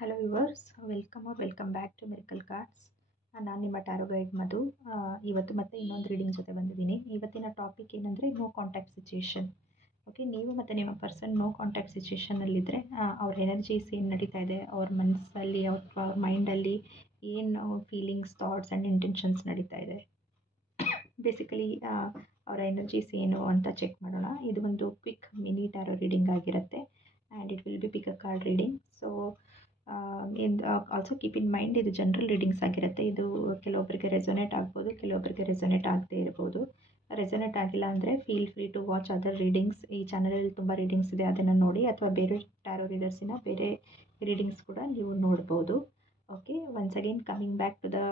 Hello viewers, welcome back to miracle cards. ನಾನು ನಿಮ್ಮ taro guide ಮಧು. ಇವತ್ತು ಮತ್ತೆ ಇನ್ನೊಂದು ರೀಡಿಂಗ್ ಜೊತೆ ಬಂದಿದ್ದೀನಿ. ಇವತ್ತಿನ ಟಾಪಿಕ್ ಏನಂದರೆ ನೋ ಕಾಂಟ್ಯಾಕ್ಟ್ ಸಿಚುಯೇಷನ್. ಓಕೆ, ನೀವು ಮತ್ತು ನಿಮ್ಮ ಪರ್ಸನ್ ನೋ ಕಾಂಟ್ಯಾಕ್ಟ್ ಸಿಚುಯೇಷನಲ್ಲಿದ್ದರೆ ಅವ್ರ ಎನರ್ಜೀಸ್ ಏನು ನಡೀತಾ ಇದೆ, ಅವ್ರ ಮನಸ್ಸಲ್ಲಿ ಅವ್ರ ಮೈಂಡಲ್ಲಿ ಏನು ಫೀಲಿಂಗ್ಸ್, ಥಾಟ್ಸ್ ಆ್ಯಂಡ್ ಇಂಟೆನ್ಷನ್ಸ್ ನಡೀತಾ ಇದೆ, ಬೇಸಿಕಲಿ ಅವರ ಎನರ್ಜೀಸ್ ಏನು ಅಂತ ಚೆಕ್ ಮಾಡೋಣ. ಇದು ಒಂದು ಕ್ವಿಕ್ ಮಿನಿ ಟ್ಯಾರೋ ರೀಡಿಂಗ್ ಆಗಿರುತ್ತೆ and it will be pick a card reading. So also keep in mind, ಇದು ಜನರಲ್ ರೀಡಿಂಗ್ಸ್ ಆಗಿರುತ್ತೆ. ಇದು ಕೆಲವೊಬ್ಬರಿಗೆ ರೆಸೊನೇಟ್ ಆಗ್ಬೋದು, ಕೆಲವೊಬ್ಬರಿಗೆ ರೆಸೊನೇಟ್ ಆಗದೇ ಇರ್ಬೋದು. ರೆಸೊನೇಟ್ ಆಗಿಲ್ಲ ಅಂದರೆ feel free to watch other readings. ಈ ಚಾನಲಲ್ಲಿ ತುಂಬ ರೀಡಿಂಗ್ಸ್ ಇದೆ, ಅದನ್ನು ನೋಡಿ, ಅಥವಾ ಬೇರೆ ಟ್ಯಾರೋ ರೀಡರ್ಸಿನ ಬೇರೆ ರೀಡಿಂಗ್ಸ್ ಕೂಡ ನೀವು ನೋಡ್ಬೋದು. Okay, once again coming back to the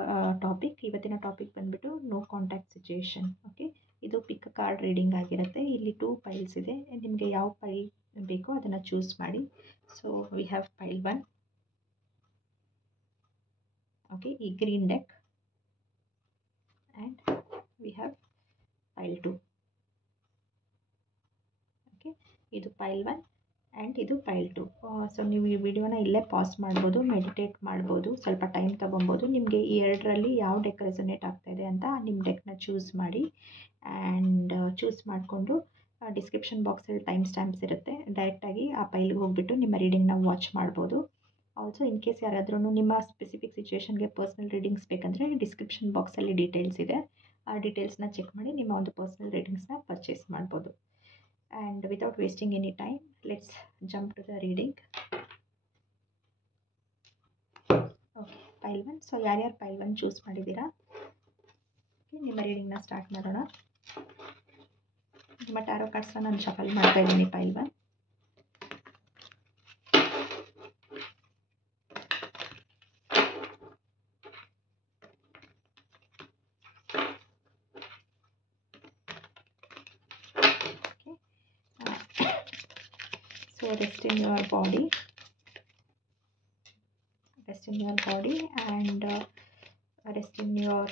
topic. ಇವತ್ತಿನ ಟಾಪಿಕ್ ಬಂದುಬಿಟ್ಟು ನೋ ಕಾಂಟ್ಯಾಕ್ಟ್ ಸಿಚುಯೇಷನ್. ಓಕೆ, ಇದು ಪಿಕ್ ಕಾರ್ಡ್ ರೀಡಿಂಗ್ ಆಗಿರುತ್ತೆ. ಇಲ್ಲಿ 2 ಪೈಲ್ಸ್ ಇದೆ. ನಿಮಗೆ ಯಾವ ಪೈಲ್ ಬೇಕೋ ಅದನ್ನು ಚೂಸ್ ಮಾಡಿ. So we have pile 1. Okay, ಈ green deck, and we have pile 2. Okay, ಇದು ಪೈಲ್ 1 ಆ್ಯಂಡ್ ಇದು ಪೈಲ್ 2. ಸೊ ನೀವು ಈ ವಿಡಿಯೋನ ಇಲ್ಲೇ ಪಾಸ್ ಮಾಡ್ಬೋದು, ಮೆಡಿಟೇಟ್ ಮಾಡ್ಬೋದು, ಸ್ವಲ್ಪ ಟೈಮ್ ತೊಗೊಬೋದು. ನಿಮಗೆ ಈ ಎರಡರಲ್ಲಿ ಯಾವ ಡೆಕ್ ರೆಸೊನೇಟ್ ಆಗ್ತಾಯಿದೆ ಅಂತ ನಿಮ್ಮ ಡೆಕ್ನ ಚೂಸ್ ಮಾಡಿ. ಆ್ಯಂಡ್ ಚೂಸ್ ಮಾಡಿಕೊಂಡು ಡಿಸ್ಕ್ರಿಪ್ಷನ್ ಬಾಕ್ಸಲ್ಲಿ ಟೈಮ್ ಸ್ಟ್ಯಾಂಪ್ಸ್ ಇರುತ್ತೆ, ಡೈರೆಕ್ಟಾಗಿ ಆ ಪೈಲ್ಗೆ ಹೋಗ್ಬಿಟ್ಟು ನಿಮ್ಮ ರೀಡಿಂಗ್ನ ವಾಚ್ ಮಾಡ್ಬೋದು. ಆಲ್ಸೋ ಇನ್ ಕೇಸ್ ಯಾರಾದ್ರೂ ನಿಮ್ಮ ಸ್ಪೆಸಿಫಿಕ್ ಸಿಚುಯೇಷನ್ಗೆ ಪರ್ಸ್ನಲ್ ರೀಡಿಂಗ್ಸ್ ಬೇಕಂದರೆ ಡಿಸ್ಕ್ರಿಪ್ಷನ್ ಬಾಕ್ಸಲ್ಲಿ ಡೀಟೇಲ್ಸ್ ಇದೆ, ಆ ಡೀಟೇಲ್ಸ್ನ ಚೆಕ್ ಮಾಡಿ ನಿಮ್ಮ ಒಂದು ಪರ್ಸ್ನಲ್ ರೀಡಿಂಗ್ಸ್ನ ಪರ್ಚೇಸ್ ಮಾಡ್ಬೋದು. And without wasting any time, let's jump to the reading. Okay, pile 1. So ಯಾರ್ಯಾರು ಪೈಲ್ 1 ಚೂಸ್ ಮಾಡಿದ್ದೀರಾ, ಓಕೆ, ನಿಮ್ಮ ರೀಡಿಂಗ್ನ ಸ್ಟಾರ್ಟ್ ಮಾಡೋಣ. ನಿಮ್ಮ ಟ್ಯಾರೋ ಕಾರ್ಡ್ಸ್ನ ನಾನು ಶಫಲ್ ಮಾಡ್ತಾ ಇದ್ದೀನಿ. ಪೈಲ್ 1. So rest in your body and rest in your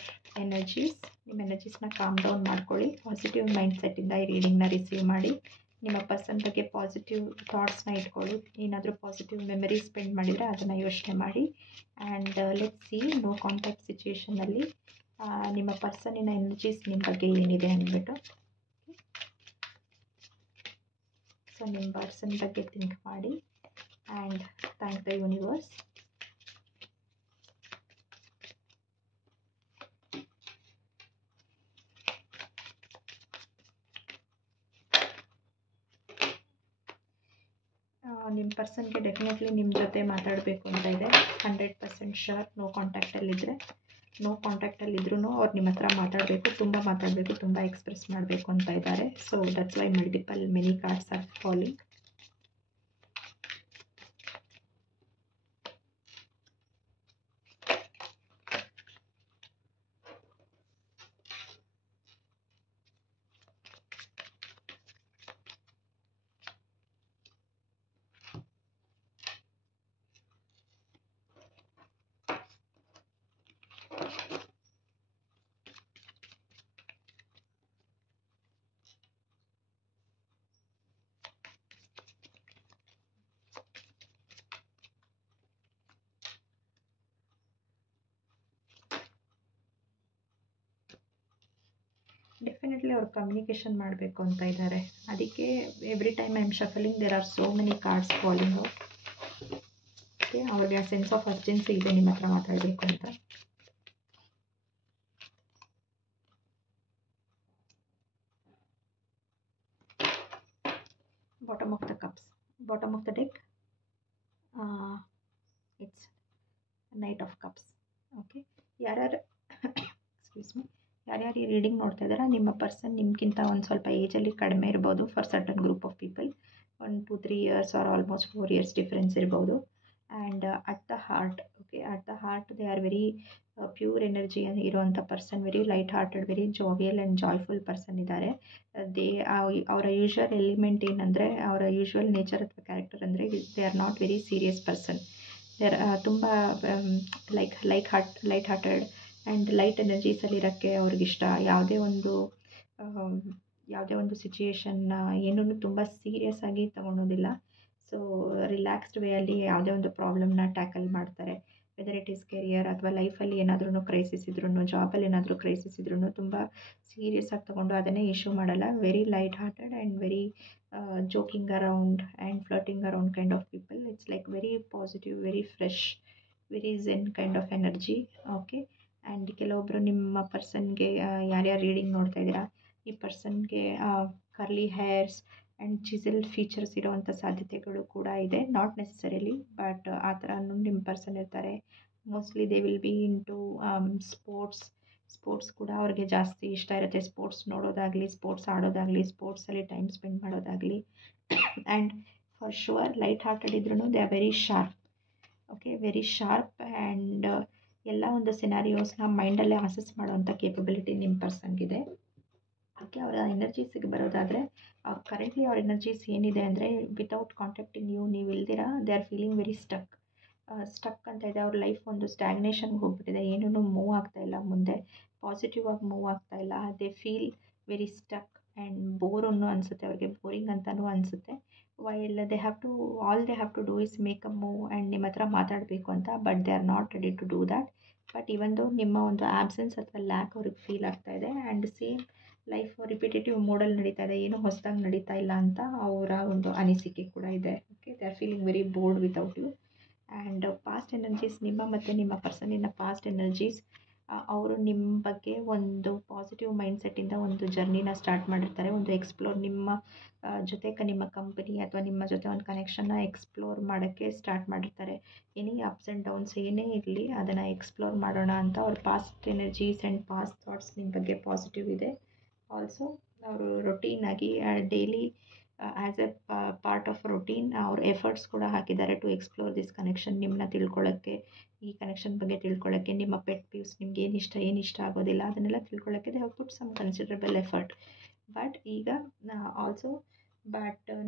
energies. ನಿಮ್ಮ ಎನರ್ಜೀಸ್ನ ಕಾಮ್ ಡೌನ್ ಮಾಡ್ಕೊಳ್ಳಿ. ಪಾಸಿಟಿವ್ ಮೈಂಡ್ಸೆಟ್ಟಿಂದ ಈ ರೀಡಿಂಗ್ನ ರಿಸೀವ್ ಮಾಡಿ. ನಿಮ್ಮ ಪರ್ಸನ್ ಬಗ್ಗೆ ಪಾಸಿಟಿವ್ ಥಾಟ್ಸ್ನ ಇಟ್ಕೊಳ್ಳಿ. ಏನಾದರೂ ಪಾಸಿಟಿವ್ ಮೆಮರಿ ಸ್ಪೆಂಡ್ ಮಾಡಿದರೆ ಅದನ್ನು ಯೋಚನೆ ಮಾಡಿ. And let's see no contact ಸಿಚುಯೇಷನಲ್ಲಿ ನಿಮ್ಮ ಪರ್ಸನ್ನಿನ ಎನರ್ಜೀಸ್ ನಿಮ್ಮ ಬಗ್ಗೆ ಏನಿದೆ ಅಂದ್ಬಿಟ್ಟು. ಸೊ ನಿಮ್ಮ ಪರ್ಸನ್ ಬಗ್ಗೆ ಥಿಂಕ್ ಮಾಡಿ ಆ್ಯಂಡ್ ಥ್ಯಾಂಕ್ ದ ಯೂನಿವರ್ಸ್. ನಿಮ್ಮ ಪರ್ಸನ್ಗೆ ಡೆಫಿನೆಟ್ಲಿ ನಿಮ್ಮ ಜೊತೆ ಮಾತಾಡಬೇಕು ಅಂತ ಇದೆ. 100% ಶೋರ್. ನೋ ಕಾಂಟ್ಯಾಕ್ಟಲ್ಲಿದ್ರೂ ಅವ್ರು ನಿಮ್ಮ ಹತ್ರ ಮಾತಾಡಬೇಕು, ತುಂಬ ಮಾತಾಡಬೇಕು, ತುಂಬ ಎಕ್ಸ್ಪ್ರೆಸ್ ಮಾಡಬೇಕು ಅಂತ ಇದ್ದಾರೆ. So that's why many cards are falling. Definitely ಅವ್ರು ಕಮ್ಯುನಿಕೇಷನ್ ಮಾಡಬೇಕು ಅಂತ ಇದ್ದಾರೆ. ಅದಕ್ಕೆ every time I am shuffling there are so many cards falling out. Okay, ಅವ್ರಿಗೆ ಆ ಸೆನ್ಸ್ ಆಫ್ ಅರ್ಜೆನ್ಸಿ ಇದೆ ನಿಮ್ಮ ಹತ್ರ ಮಾತಾಡಬೇಕು ಅಂತ. Bottom of the deck, it's knight of cups. Okay, ಯಾರ್ಯಾರು ಈ ರೀಡಿಂಗ್ ನೋಡ್ತಾ ಇದ್ದಾರೆ, ನಿಮ್ಮ ಪರ್ಸನ್ ನಿಮ್ಗಿಂತ ಒಂದು ಸ್ವಲ್ಪ ಏಜಲ್ಲಿ ಕಡಿಮೆ ಇರ್ಬೋದು. For certain group of people 1, 2, 3 years or almost 4 years difference ಇರ್ಬೋದು. And at the heart they are very pure energy ಇರುವಂಥ person, very light hearted, very jovial and joyful person ಇದ್ದಾರೆ. ಅವರ ಯೂಶ್ವಲ್ ಎಲಿಮೆಂಟ್ ಏನಂದರೆ, ಅವರ ಯೂಶ್ವಲ್ ನೇಚರ್ ಅಥವಾ character ಅಂದರೆ they are not very serious person. They are ತುಂಬ light hearted and light ಎನರ್ಜೀಸಲ್ಲಿರೋಕ್ಕೆ ಅವ್ರಿಗಿಷ್ಟ. ಯಾವುದೇ ಒಂದು ಸಿಚುಯೇಷನ್ನ ಏನೂ ತುಂಬ ಸೀರಿಯಸ್ ಆಗಿ ತಗೊಳೋದಿಲ್ಲ. ಸೊ ರಿಲ್ಯಾಕ್ಸ್ಡ್ ವೇಯಲ್ಲಿ ಯಾವುದೇ ಒಂದು ಪ್ರಾಬ್ಲಮ್ನ ಟ್ಯಾಕಲ್ ಮಾಡ್ತಾರೆ. ವೆದರ್ ಇಟ್ ಈಸ್ ಕೆರಿಯರ್ ಅಥವಾ ಲೈಫಲ್ಲಿ ಏನಾದ್ರೂ ಕ್ರೈಸಿಸ್ ಇದ್ರೂ, ಜಾಬಲ್ಲಿ ಏನಾದರೂ ಕ್ರೈಸಿಸ್ ಇದ್ರೂ ತುಂಬ ಸೀರಿಯಸ್ ಆಗಿ ತೊಗೊಂಡು ಅದನ್ನೇ ಇಶ್ಯೂ ಮಾಡಲ್ಲ. Very light hearted and very joking around and flirting around kind of people. It's like very positive, very fresh, very Zen kind of energy. Okay. And ಕೆಲವೊಬ್ಬರು ನಿಮ್ಮ ಪರ್ಸನ್ಗೆ ಯಾರ್ಯಾರು ರೀಡಿಂಗ್ ನೋಡ್ತಾ ಇದ್ದೀರಾ, ಈ ಪರ್ಸನ್ಗೆ ಕರ್ಲಿ ಹೇರ್ಸ್ ಆ್ಯಂಡ್ ಚಿಸಲ್ಡ್ ಫೀಚರ್ಸ್ ಇರೋವಂಥ ಸಾಧ್ಯತೆಗಳು ಕೂಡ ಇದೆ. ನಾಟ್ ನೆಸಸರಿಲಿ, ಬಟ್ ಆ ಥರನೂ ನಿಮ್ಮ ಪರ್ಸನ್ ಇರ್ತಾರೆ. Mostly they will B into sports ಕೂಡ ಅವ್ರಿಗೆ ಜಾಸ್ತಿ ಇಷ್ಟ ಇರುತ್ತೆ. ಸ್ಪೋರ್ಟ್ಸ್ ನೋಡೋದಾಗಲಿ, ಸ್ಪೋರ್ಟ್ಸ್ ಆಡೋದಾಗಲಿ, ಸ್ಪೋರ್ಟ್ಸಲ್ಲಿ ಟೈಮ್ ಸ್ಪೆಂಡ್ ಮಾಡೋದಾಗಲಿ. And for sure light hearted ಇದ್ರೂ they are very sharp. Okay, very sharp and ಎಲ್ಲ ಒಂದು ಸಿನಾರಿಯೋಸ್ನ ಮೈಂಡಲ್ಲೇ ಅಸೆಸ್ ಮಾಡೋವಂಥ ಕೇಪಬಿಲಿಟಿ ನಿಮ್ಮ ಪರ್ಸನ್ಗಿದೆ. ಓಕೆ, ಅವರ ಎನರ್ಜೀಸಿಗೆ ಬರೋದಾದರೆ, ಕರೆಂಟ್ಲಿ ಅವ್ರ ಎನರ್ಜೀಸ್ ಏನಿದೆ ಅಂದರೆ, ವಿತೌಟ್ ಕಾಂಟ್ಯಾಕ್ಟಿಂಗ್ ಯು, ನೀವು ಇಲ್ದಿರ they are feeling very stuck ಅಂತ ಇದೆ. ಅವ್ರ ಲೈಫ್ ಒಂದು ಸ್ಟ್ಯಾಗ್ನೇಷನ್ಗೆ ಹೋಗ್ಬಿಟ್ಟಿದೆ. ಏನೂ ಮೂವ್ ಆಗ್ತಾಯಿಲ್ಲ, ಮುಂದೆ ಪಾಸಿಟಿವ್ ಆಗಿ ಮೂವ್ ಆಗ್ತಾಯಿಲ್ಲ. They feel very stuck and bore ಅನಿಸುತ್ತೆ ಅವ್ರಿಗೆ, ಬೋರಿಂಗ್ ಅಂತಲೂ ಅನಿಸುತ್ತೆ. While they have to do is make a move and ನಿಮ್ಮ ಹತ್ರ ಮಾತಾಡಬೇಕು ಅಂತ. But they are not ready to do that. But even though ನಿಮ್ಮ ಒಂದು ಆಬ್ಸೆನ್ಸ್ ಅಥವಾ ಲ್ಯಾಕ್ ಅವ್ರಿಗೆ ಫೀಲ್ ಆಗ್ತಾಯಿದೆ. ಆ್ಯಂಡ್ ಸೇಮ್ ಲೈಫ್ ರಿಪಿಟೇಟಿವ್ ಮೋಡಲ್ಲಿ ನಡೀತಾ ಇದೆ, ಏನೂ ಹೊಸದಾಗಿ ನಡೀತಾ ಇಲ್ಲ ಅಂತ ಅವರ ಒಂದು ಅನಿಸಿಕೆ ಕೂಡ ಇದೆ. Okay, they are feeling very bored without you. And past energies, ನಿಮ್ಮ ಮತ್ತು ನಿಮ್ಮ ಪರ್ಸನ್ನಿನ ಪಾಸ್ಟ್ ಎನರ್ಜೀಸ್, ಅವರು ನಿಮ್ಮ ಬಗ್ಗೆ ಒಂದು ಪಾಸಿಟಿವ್ ಮೈಂಡ್ಸೆಟ್ಟಿಂದ ಒಂದು ಜರ್ನಿನ ಸ್ಟಾರ್ಟ್ ಮಾಡಿರ್ತಾರೆ. ಒಂದು ಎಕ್ಸ್ಪ್ಲೋರ್ ನಿಮ್ಮ ಜೊತೆ ನಿಮ್ಮ ಕಂಪನಿ ಅಥವಾ ನಿಮ್ಮ ಜೊತೆ ಒಂದು ಕನೆಕ್ಷನ್ನ ಎಕ್ಸ್ಪ್ಲೋರ್ ಮಾಡೋಕ್ಕೆ ಸ್ಟಾರ್ಟ್ ಮಾಡಿರ್ತಾರೆ. ಎನಿ ಅಪ್ಸ್ ಆ್ಯಂಡ್ ಡೌನ್ಸ್ ಏನೇ ಇರಲಿ ಅದನ್ನು ಎಕ್ಸ್ಪ್ಲೋರ್ ಮಾಡೋಣ ಅಂತ ಅವ್ರ past energies and past thoughts ನಿಮ್ಮ ಬಗ್ಗೆ ಪಾಸಿಟಿವ್ ಇದೆ. ಆಲ್ಸೋ ಅವರು ರೊಟೀನಾಗಿ daily as a part of routine ಅವ್ರ ಎಫರ್ಟ್ಸ್ ಕೂಡ ಹಾಕಿದ್ದಾರೆ ಟು ಎಕ್ಸ್ಪ್ಲೋರ್ ದಿಸ್ ಕನೆಕ್ಷನ್. ನಿಮ್ಮನ್ನ ತಿಳ್ಕೊಳ್ಳೋಕ್ಕೆ, ಈ ಕನೆಕ್ಷನ್ ಬಗ್ಗೆ ತಿಳ್ಕೊಳ್ಳೋಕ್ಕೆ, ನಿಮ್ಮ ಪೆಟ್ ಪೀವ್ಸ್, ನಿಮ್ಗೆ ಏನು ಇಷ್ಟ ಆಗೋದಿಲ್ಲ ಅದನ್ನೆಲ್ಲ ತಿಳ್ಕೊಳ್ಳೋಕ್ಕೆ they have put some considerable effort. But ಈಗ ಆಲ್ಸೋ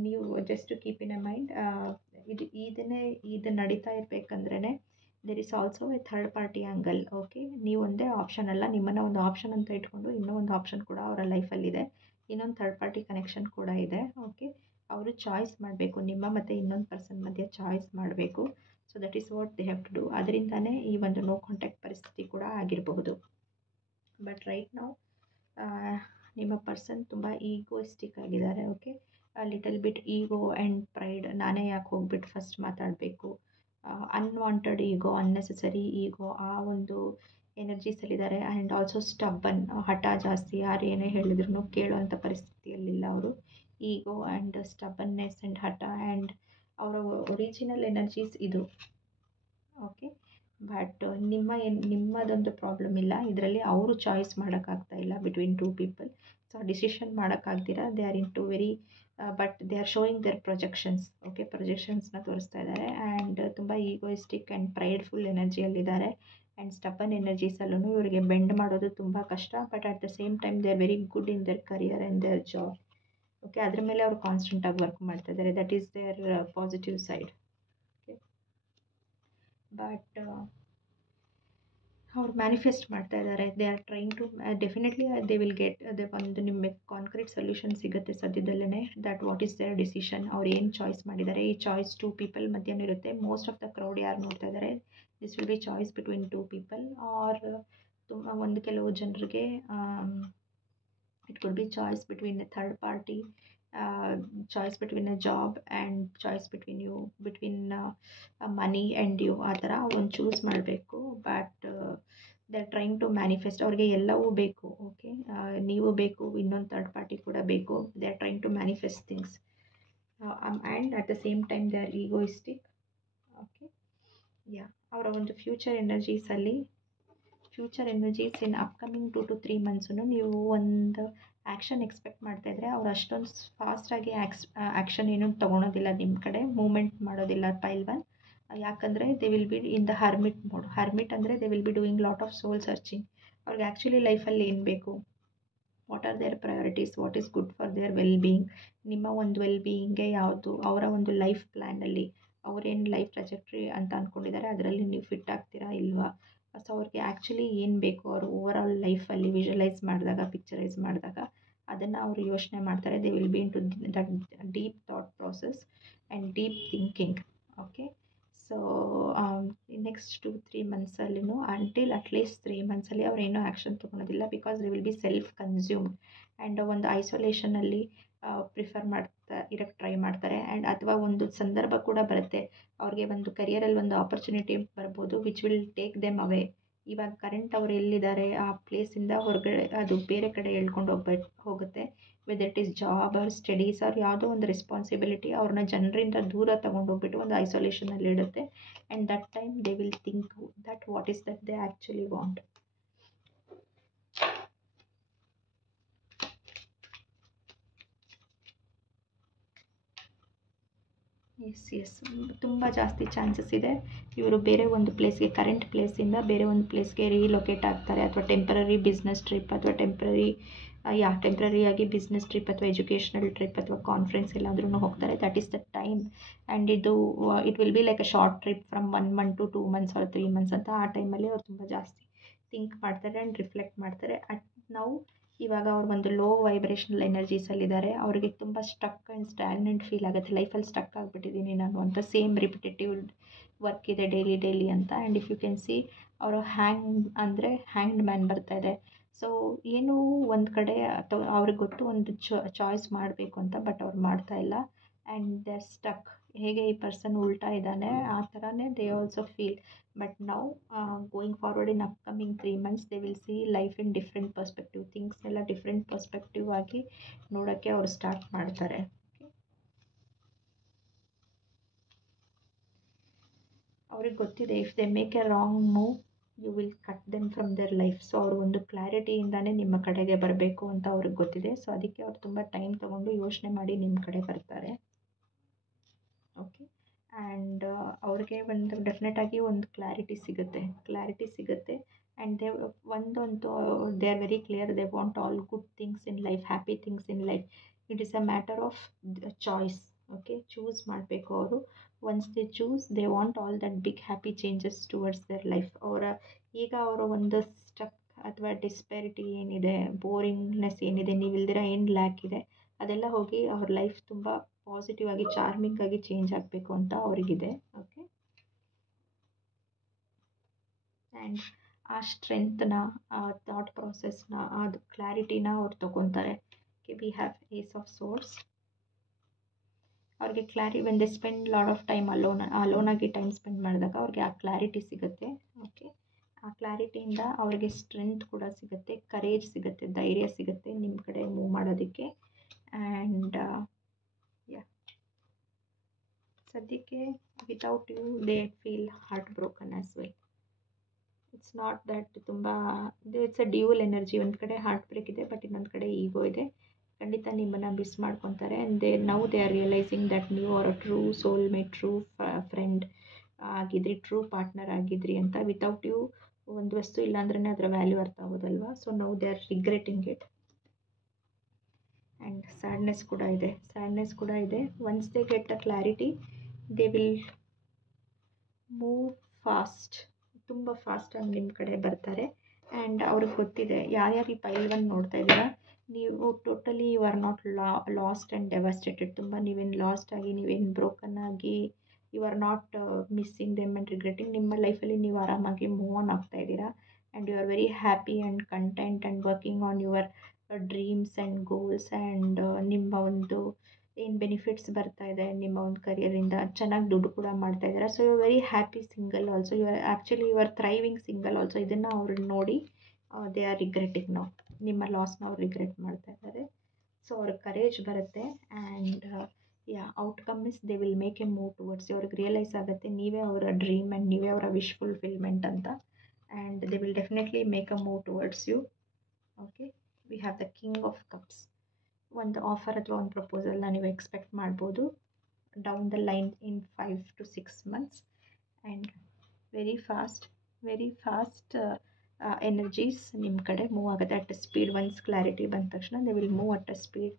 ನೀವು just to keep in a mind, ಇದು ನಡೀತಾ ಇರಬೇಕಂದ್ರೇ there is also a third party angle. Okay, ನೀವು ಒಂದೇ ಆಪ್ಷನ್ ಅಲ್ಲ, ನಿಮ್ಮನ್ನು ಒಂದು ಆಪ್ಷನ್ ಅಂತ ಇಟ್ಕೊಂಡು ಇನ್ನೂ ಒಂದು ಆಪ್ಷನ್ ಕೂಡ ಅವರ ಲೈಫಲ್ಲಿದೆ. ಇನ್ನೊಂದು ಥರ್ಡ್ ಪಾರ್ಟಿ ಕನೆಕ್ಷನ್ ಕೂಡ ಇದೆ. ಓಕೆ, ಅವರು ಚಾಯ್ಸ್ ಮಾಡಬೇಕು, ನಿಮ್ಮ ಮತ್ತು ಇನ್ನೊಂದು ಪರ್ಸನ್ ಮಧ್ಯೆ ಚಾಯ್ಸ್ ಮಾಡಬೇಕು. So that is what they have to do. ಅದರಿಂದನೇ ಈ ಒಂದು ನೋ ಕಾಂಟ್ಯಾಕ್ಟ್ ಪರಿಸ್ಥಿತಿ ಕೂಡ ಆಗಿರಬಹುದು. ಬಟ್ ರೈಟ್ ನಾವು ನಿಮ್ಮ ಪರ್ಸನ್ ತುಂಬ ಈಗೋಯಿಸ್ಟಿಕ್ ಆಗಿದ್ದಾರೆ. Okay, little bit ego and pride. ನಾನೇ ಯಾಕೆ ಹೋಗ್ಬಿಟ್ಟು ಫಸ್ಟ್ ಮಾತಾಡಬೇಕು, ಅನ್ವಾಂಟೆಡ್ ಈಗೋ, ಅನ್ನೆಸೆಸರಿ ಈಗೋ, ಆ ಒಂದು ಎನರ್ಜೀಸಲ್ಲಿದ್ದಾರೆ. ಆ್ಯಂಡ್ ಆಲ್ಸೋ ಸ್ಟಬ್ಬನ್, ಹಠ ಜಾಸ್ತಿ. ಯಾರು ಏನೇ ಹೇಳಿದ್ರು ಕೇಳೋವಂಥ ಪರಿಸ್ಥಿತಿಯಲ್ಲಿಲ್ಲ ಅವರು. ಈಗೋ ಆ್ಯಂಡ್ ಸ್ಟಬ್ಬನ್ನೆಸ್ ಆ್ಯಂಡ್ ಹಠ ಆ್ಯಂಡ್ ಅವರ ಒರಿಜಿನಲ್ ಎನರ್ಜೀಸ್ ಇದು. ಓಕೆ, ಬಟ್ ನಿಮ್ಮದೊಂದು ಪ್ರಾಬ್ಲಮ್ ಇಲ್ಲ ಇದರಲ್ಲಿ. ಅವರು ಚಾಯ್ಸ್ ಮಾಡೋಕ್ಕಾಗ್ತಾ ಇಲ್ಲ between two people. So decision ಮಾಡೋಕ್ಕಾಗ್ದಿರ they are into very but they are showing their projections. Okay, ಪ್ರೊಜೆಕ್ಷನ್ಸ್ನ ತೋರಿಸ್ತಾ ಇದ್ದಾರೆ. ಆ್ಯಂಡ್ ತುಂಬ ಈಗೋಯಿಸ್ಟಿಕ್ ಆ್ಯಂಡ್ ಪ್ರೈಡ್ಫುಲ್ ಎನರ್ಜಿಯಲ್ಲಿದ್ದಾರೆ. ಆ್ಯಂಡ್ ಸ್ಟಬ್ಬನ್ ಎನರ್ಜೀಸಲ್ಲೂ ಇವರಿಗೆ ಬೆಂಡ್ ಮಾಡೋದು ತುಂಬ ಕಷ್ಟ. But at the same time they are very good in there career and their job. Okay, ಅದ್ರ ಮೇಲೆ ಅವರು ಕಾನ್ಸ್ಟೆಂಟಾಗಿ ವರ್ಕ್ ಮಾಡ್ತಾ ಇದ್ದಾರೆ. That is their positive side. Okay, but ಅವ್ರು ಮ್ಯಾನಿಫೆಸ್ಟ್ ಮಾಡ್ತಾ ಇದ್ದಾರೆ. They are trying to definitely they will get ಒಂದು ನಿಮಗೆ ಕಾಂಕ್ರೀಟ್ ಸೊಲ್ಯೂಷನ್ ಸಿಗುತ್ತೆ ಸದ್ಯದಲ್ಲೇ. That what is their decision, ಅವ್ರು ಏನು ಚಾಯ್ಸ್ ಮಾಡಿದ್ದಾರೆ. ಈ ಚಾಯ್ಸ್ ಟೂ ಪೀಪಲ್ ಮಧ್ಯೆ ಇರುತ್ತೆ. ಮೋಸ್ಟ್ ಆಫ್ ದ ಕ್ರೌಡ್ ಯಾರು ನೋಡ್ತಾ ಇದ್ದಾರೆ, this will be choice between two people. Or ಒಂದು ಕೆಲವು ಜನರಿಗೆ it could be choice between a third party, choice between a job and choice between money and you. ಆ ಥರ ಒಂದು ಚೂಸ್ ಮಾಡಬೇಕು. But they are trying to manifest. ಅವ್ರಿಗೆ ಎಲ್ಲವೂ ಬೇಕು. ಓಕೆ, ನೀವು ಬೇಕು, ಇನ್ನೊಂದು ಥರ್ಡ್ ಪಾರ್ಟಿ ಕೂಡ ಬೇಕು. They are trying to manifest things and at the same time they are egoistic. Okay, ಅವರ ಒಂದು future energies in upcoming 2 to 3 months ನೀವು ಒಂದು ಆ್ಯಕ್ಷನ್ ಎಕ್ಸ್ಪೆಕ್ಟ್ ಮಾಡ್ತಾ ಇದ್ದರೆ ಅವ್ರು ಅಷ್ಟೊಂದು ಫಾಸ್ಟಾಗಿ ಆ್ಯಕ್ಷನ್ ಏನೂ ತೊಗೊಳೋದಿಲ್ಲ, ನಿಮ್ಮ ಕಡೆ ಮೂಮೆಂಟ್ ಮಾಡೋದಿಲ್ಲ. ಪೈಲ್ 1, ಯಾಕಂದರೆ they will be in the hermit mode. Hermit ಅಂದರೆ they will be doing lot of soul searching. ಅವ್ರಿಗೆ ಆ್ಯಕ್ಚುಲಿ ಲೈಫಲ್ಲಿ ಏನು ಬೇಕು, what are their priorities, what is good for their well being. ನಿಮ್ಮ ಒಂದು ವೆಲ್ ಬೀಯಿಂಗ್ಗೆ ಯಾವುದು, ಅವರ ಒಂದು ಲೈಫ್ ಪ್ಲ್ಯಾನಲ್ಲಿ ಅವರೇನು ಲೈಫ್ ಟ್ರಜೆಕ್ಟ್ರಿ ಅಂತ ಅಂದ್ಕೊಂಡಿದ್ದಾರೆ ಅದರಲ್ಲಿ ನೀವು ಫಿಟ್ ಆಗ್ತೀರಾ ಇಲ್ವಾ. ಸೊ ಅವ್ರಿಗೆ ಆ್ಯಕ್ಚುಲಿ ಏನು ಬೇಕು, ಅವರು ಓವರ್ ಆಲ್ ಲೈಫಲ್ಲಿ ವಿಜುವಲೈಸ್ ಮಾಡಿದಾಗ, ಪಿಕ್ಚರೈಸ್ ಮಾಡಿದಾಗ ಅದನ್ನು ಅವರು ಯೋಚನೆ ಮಾಡ್ತಾರೆ. They will be into that deep thought process. And deep thinking. Okay, so next 2-3 ಮಂತ್ಸಲ್ಲಿನೂ ಅಂಟಿಲ್ ಅಟ್ಲೀಸ್ಟ್ 3 ಮಂತ್ಸಲ್ಲಿ ಅವ್ರು ಏನೂ ಆ್ಯಕ್ಷನ್ ತೊಗೊಳೋದಿಲ್ಲ, because they will be self consumed and ಒಂದು ಐಸೋಲೇಷನಲ್ಲಿ ಪ್ರಿಫರ್ ಇರೋಕ್ಕೆ ಟ್ರೈ ಮಾಡ್ತಾರೆ. ಆ್ಯಂಡ್ ಅಥವಾ ಒಂದು ಸಂದರ್ಭ ಕೂಡ ಬರುತ್ತೆ, ಅವ್ರಿಗೆ ಒಂದು ಕರಿಯರಲ್ಲಿ ಒಂದು ಆಪರ್ಚುನಿಟಿ ಬರ್ಬೋದು ವಿಚ್ ವಿಲ್ ಟೇಕ್ ದೆಮ್ ಅವೇ. ಇವಾಗ ಕರೆಂಟ್ ಅವ್ರು ಎಲ್ಲಿದ್ದಾರೆ ಆ ಪ್ಲೇಸಿಂದ ಹೊರಗಡೆ ಅದು ಬೇರೆ ಕಡೆ ಎಳ್ಕೊಂಡು ಹೋಗುತ್ತೆ, whether it is job or studies ಅವ್ರು ಯಾವುದೋ ಒಂದು ರೆಸ್ಪಾನ್ಸಿಬಿಲಿಟಿ ಅವ್ರನ್ನ ಜನರಿಂದ ದೂರ ತೊಗೊಂಡೋಗ್ಬಿಟ್ಟು ಒಂದು ಐಸೋಲೇಷನಲ್ಲಿ ಇಡುತ್ತೆ. And that time they will think that what is that they actually want. Yes ತುಂಬ ಜಾಸ್ತಿ ಚಾನ್ಸಸ್ ಇದೆ ಇವರು ಬೇರೆ ಒಂದು ಪ್ಲೇಸ್ಗೆ, ಕರೆಂಟ್ ಪ್ಲೇಸಿಂದ ಬೇರೆ ಒಂದು ಪ್ಲೇಸ್ಗೆ ರೀಲೊಕೇಟ್ ಆಗ್ತಾರೆ, ಅಥವಾ ಟೆಂಪರರಿ ಬಿಸ್ನೆಸ್ ಟ್ರಿಪ್ ಅಥವಾ ಟೆಂಪ್ರರಿಯಾಗಿ ಬಿಸ್ನೆಸ್ ಟ್ರಿಪ್ ಅಥವಾ ಎಜುಕೇಷನಲ್ ಟ್ರಿಪ್ ಅಥವಾ ಕಾನ್ಫರೆನ್ಸ್ ಎಲ್ಲಾದ್ರೂ ಹೋಗ್ತಾರೆ. That is the time. And it will be like a short trip from 1 month to 2 months or 3 months ಅಂತ. ಆ ಟೈಮಲ್ಲಿ ಅವ್ರು ತುಂಬ ಜಾಸ್ತಿ ಥಿಂಕ್ ಮಾಡ್ತಾರೆ ಆ್ಯಂಡ್ ರಿಫ್ಲೆಕ್ಟ್ ಮಾಡ್ತಾರೆ. ನಾವು ಇವಾಗ ಅವ್ರು ಒಂದು ಲೋ ವೈಬ್ರೇಷನಲ್ ಎನರ್ಜೀಸಲ್ಲಿದ್ದಾರೆ, ಅವರಿಗೆ ತುಂಬ ಸ್ಟಕ್ ಆ್ಯಂಡ್ ಸ್ಟ್ಯಾಗ್ನೆಂಟ್ ಫೀಲ್ ಆಗುತ್ತೆ, ಲೈಫಲ್ಲಿ ಸ್ಟಕ್ ಆಗಿಬಿಟ್ಟಿದ್ದೀನಿ ನಾನು ಅಂತ, ಸೇಮ್ ರಿಪಿಟೇಟಿವ್ ವರ್ಕ್ ಇದೆ ಡೈಲಿ ಅಂತ. And if you can see ಅವರು ಹ್ಯಾಂಗ್ಡ್ ಮ್ಯಾನ್ ಬರ್ತಾ ಇದೆ. ಸೊ ಏನು ಒಂದು ಕಡೆ ಅಥವಾ ಅವ್ರಿಗೆ ಗೊತ್ತು ಒಂದು ಚಾಯ್ಸ್ ಮಾಡಬೇಕು ಅಂತ, ಬಟ್ ಅವ್ರು ಮಾಡ್ತಾ ಇಲ್ಲ ಆ್ಯಂಡ್ ದೇ ಆರ್ ಸ್ಟಕ್. ಹೇಗೆ ಈ ಪರ್ಸನ್ ಉಲ್ಟಾ ಇದ್ದಾನೆ ಆ ಥರನೇ they also feel. But now going forward in upcoming 3 months they will see life in different perspective, ಥಿಂಗ್ಸ್ನೆಲ್ಲ ಡಿಫ್ರೆಂಟ್ ಪರ್ಸ್ಪೆಕ್ಟಿವ್ ಆಗಿ ನೋಡೋಕ್ಕೆ ಅವ್ರು ಸ್ಟಾರ್ಟ್ ಮಾಡ್ತಾರೆ. ಅವ್ರಿಗೆ ಗೊತ್ತಿದೆ if they make a wrong move you will cut them from their life. So ಅವರು ಒಂದು ಕ್ಲಾರಿಟಿಯಿಂದಾನೇ ನಿಮ್ಮ ಕಡೆಗೆ ಬರಬೇಕು ಅಂತ ಅವ್ರಿಗೆ ಗೊತ್ತಿದೆ. ಸೊ ಅದಕ್ಕೆ ಅವ್ರು ತುಂಬ ಟೈಮ್ ತೊಗೊಂಡು ಯೋಚನೆ ಮಾಡಿ ನಿಮ್ಮ ಕಡೆ ಬರ್ತಾರೆ. ಓಕೆ, ಆ್ಯಂಡ್ ಅವ್ರಿಗೆ ಒಂದು ಡೆಫಿನೆಟಾಗಿ ಒಂದು ಕ್ಲಾರಿಟಿ ಸಿಗುತ್ತೆ ಆ್ಯಂಡ್ ಒಂದಂತೂ they are very clear, they want all good things in life, happy things in life. It is a matter of choice. Okay, choose ಮಾಡಬೇಕು ಅವರು. Once they choose they want all that big happy changes towards their life. ಈಗ ಅವರ ಒಂದು stuck ಅಥವಾ disparity ಏನಿದೆ, ಬೋರಿಂಗ್ನೆಸ್ ಏನಿದೆ, ನೀವಿಲ್ದಿರ ಏನು lac ಇದೆ, ಅದೆಲ್ಲ ಹೋಗಿ ಅವ್ರ ಲೈಫ್ ತುಂಬ ಪಾಸಿಟಿವ್ ಆಗಿ ಚಾರ್ಮಿಂಗ್ ಆಗಿ ಚೇಂಜ್ ಆಗಬೇಕು ಅಂತ ಅವರಿಗಿದೆ. ಓಕೆ, ಆ್ಯಂಡ್ ಆ ಸ್ಟ್ರೆಂತ್ನ, ಆ ಥಾಟ್ ಪ್ರಾಸೆಸ್ನ, ಅದು ಕ್ಲಾರಿಟಿನ ಅವ್ರು ತೊಗೊತಾರೆ. We have ace of swords. ಅವ್ರಿಗೆ when they spend lot of time ಅಲೋನಾಗಿ ಟೈಮ್ ಸ್ಪೆಂಡ್ ಮಾಡಿದಾಗ ಅವ್ರಿಗೆ ಆ ಕ್ಲಾರಿಟಿ ಸಿಗುತ್ತೆ. ಓಕೆ, ಆ ಕ್ಲಾರಿಟಿಯಿಂದ ಅವ್ರಿಗೆ ಸ್ಟ್ರೆಂತ್ ಕೂಡ ಸಿಗುತ್ತೆ, ಕರೇಜ್ ಸಿಗುತ್ತೆ, ಧೈರ್ಯ ಸಿಗುತ್ತೆ ನಿಮ್ಮ ಕಡೆ ಮೂವ್ ಮಾಡೋದಕ್ಕೆ. ಆ್ಯಂಡ್ ಸದ್ಯಕ್ಕೆ without you they feel heart broken as well. It's not that ತುಂಬ ಇಟ್ಸ್ ಅ ಡ್ಯೂಯಲ್ ಎನರ್ಜಿ. ಒಂದು ಕಡೆ ಹಾರ್ಟ್ ಬ್ರೇಕ್ ಇದೆ, ಬಟ್ ಇನ್ನೊಂದು ಕಡೆ ಈಗೋ ಇದೆ. ಖಂಡಿತ ನಿಮ್ಮನ್ನು ಮಿಸ್ ಮಾಡ್ಕೊತಾರೆ. And they are realising that ನೀವು ಅವರ ಟ್ರೂ ಸೋಲ್ಮೇಟ್, ಟ್ರೂ ಫ್ರೆಂಡ್ ಆಗಿದ್ರಿ, ಟ್ರೂ ಪಾರ್ಟ್ನರ್ ಆಗಿದ್ರಿ ಅಂತ. ವಿತೌಟ್ ಯು ಒಂದು ವಸ್ತು ಇಲ್ಲಾಂದ್ರೇ ಅದರ ವ್ಯಾಲ್ಯೂ ಅರ್ಥ ಆಗೋದಲ್ವಾ. So now they are regretting it. And sadness ಕೂಡ ಇದೆ. Once they get a clarity they will move fast, ತುಂಬ ಫಾಸ್ಟಾಗಿ ನಿಮ್ಮ ಕಡೆ ಬರ್ತಾರೆ. ಆ್ಯಂಡ್ ಅವ್ರಿಗೆ ಗೊತ್ತಿದೆ, ಯಾರ್ಯಾರು ಈ ಪೈಲ್ 1 ನೋಡ್ತಾ ಇದ್ದೀರಾ, ನೀವು totally you are not lost and devastated. ತುಂಬ ನೀವೇನು ಲಾಸ್ಟ್ ಆಗಿ, ನೀವೇನು ಬ್ರೋಕನ್ ಆಗಿ, you are not missing them and regretting. ನಿಮ್ಮ ಲೈಫಲ್ಲಿ ನೀವು ಆರಾಮಾಗಿ ಮೂವ್ ಆನ್ ಆಗ್ತಾ ಇದ್ದೀರಾ. And you are very happy and content and working on your dreams and goals. And ನಿಮ್ಮ ಒಂದು ಏನು ಬೆನಿಫಿಟ್ಸ್ ಬರ್ತಾ ಇದೆ ನಿಮ್ಮ ಒಂದು ಕರಿಯರಿಂದ, ಚೆನ್ನಾಗಿ ದುಡ್ಡು ಕೂಡ ಮಾಡ್ತಾ ಇದ್ದಾರೆ. So you are very happy single also. You are thriving single also. ಇದನ್ನು ಅವ್ರು ನೋಡಿ ದೇ ಆರ್ ರಿಗ್ರೆಟಿಂಗ್ ನಾವು, ನಿಮ್ಮ ಲಾಸ್ನ ಅವ್ರು ರಿಗ್ರೆಟ್ ಮಾಡ್ತಾ ಇದ್ದಾರೆ. ಸೊ ಅವ್ರಿಗೆ ಕರೇಜ್ ಬರುತ್ತೆ. And outcome is they will make a move towards you. ಅವ್ರಿಗೆ ರಿಯಲೈಸ್ ಆಗುತ್ತೆ ನೀವೇ ಅವರ ಡ್ರೀಮ್ ಆ್ಯಂಡ್ ನೀವೇ ಅವರ ವಿಶ್ ಫುಲ್ಫಿಲ್ಮೆಂಟ್ ಅಂತ. And they will definitely make a move towards you. Okay, we have the king of cups. ಒಂದು offer ಅಥವಾ ಒಂದು ಪ್ರಪೋಸಲ್ನ ನೀವು ಎಕ್ಸ್ಪೆಕ್ಟ್ ಮಾಡ್ಬೋದು down the line in 5 to 6 months. And very fast energies ನಿಮ್ಮ ಕಡೆ ಮೂವ್ ಆಗುತ್ತೆ at a speed. Once clarity ಬಂದ ತಕ್ಷಣ they will move at a speed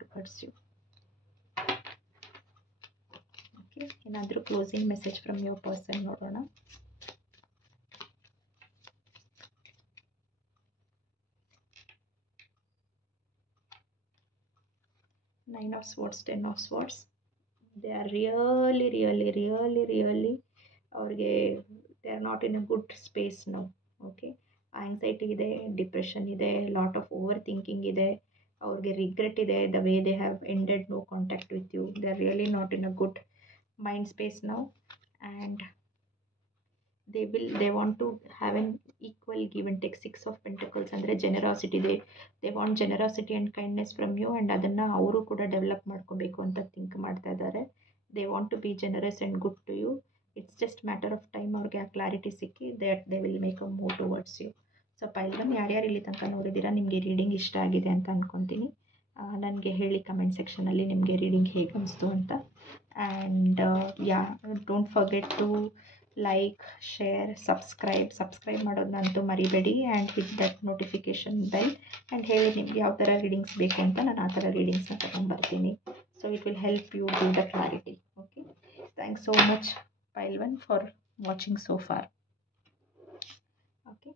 towards you. Okay, ಏನಾದರೂ closing message from your person ನೋಡೋಣ. Nine of Swords, 10 of Swords. They are really really really really ಅವ್ರಿಗೆ they are not in a good space ನಾವು. Okay, anxiety ಇದೆ, depression ಇದೆ, lot of over thinking ಇದೆ, ಅವ್ರಿಗೆ regret ಇದೆ the way they have ended no contact with you. They are really not in a good mind space now, and they want to have an equal give and take. Six of Pentacles ಅಂದರೆ generosity. they want generosity and kindness from you, and ಅದನ್ನು ಅವರು ಕೂಡ develop ಮಾಡ್ಕೋಬೇಕು ಅಂತ think ಮಾಡ್ತಾ ಇದ್ದಾರೆ. they want to be generous and good to you. it's just matter of time ಅವ್ರಿಗೆ ಆ ಕ್ಲಾರಿಟಿ ಸಿಕ್ಕಿ that they will make a move towards you. So ಪೈಲ್ one ಯಾರ್ಯಾರು ಇಲ್ಲಿ ತನಕ ನೋಡಿದ್ದೀರಾ, ನಿಮಗೆ ರೀಡಿಂಗ್ ಇಷ್ಟ ಆಗಿದೆ ಅಂತ ಅಂದ್ಕೊತೀನಿ. ನನಗೆ ಹೇಳಿ ಕಮೆಂಟ್ ಸೆಕ್ಷನಲ್ಲಿ ನಿಮಗೆ ರೀಡಿಂಗ್ ಹೇಗೆ ಅನಿಸ್ತು ಅಂತ. and yeah, don't forget to like, share, subscribe ಮಾಡೋದನ್ನಂತೂ ಮರಿಬೇಡಿ, and hit that notification bell. And ಹೇಳಿ ನಿಮ್ಗೆ ಯಾವ ಥರ ರೀಡಿಂಗ್ಸ್ ಬೇಕು ಅಂತ, ನಾನು ಆ ಥರ ರೀಡಿಂಗ್ಸ್ನ ತೊಗೊಂಡ್ಬರ್ತೀನಿ. So it will help you do the clarity. Okay, thanks so much pile one for watching so far. Okay,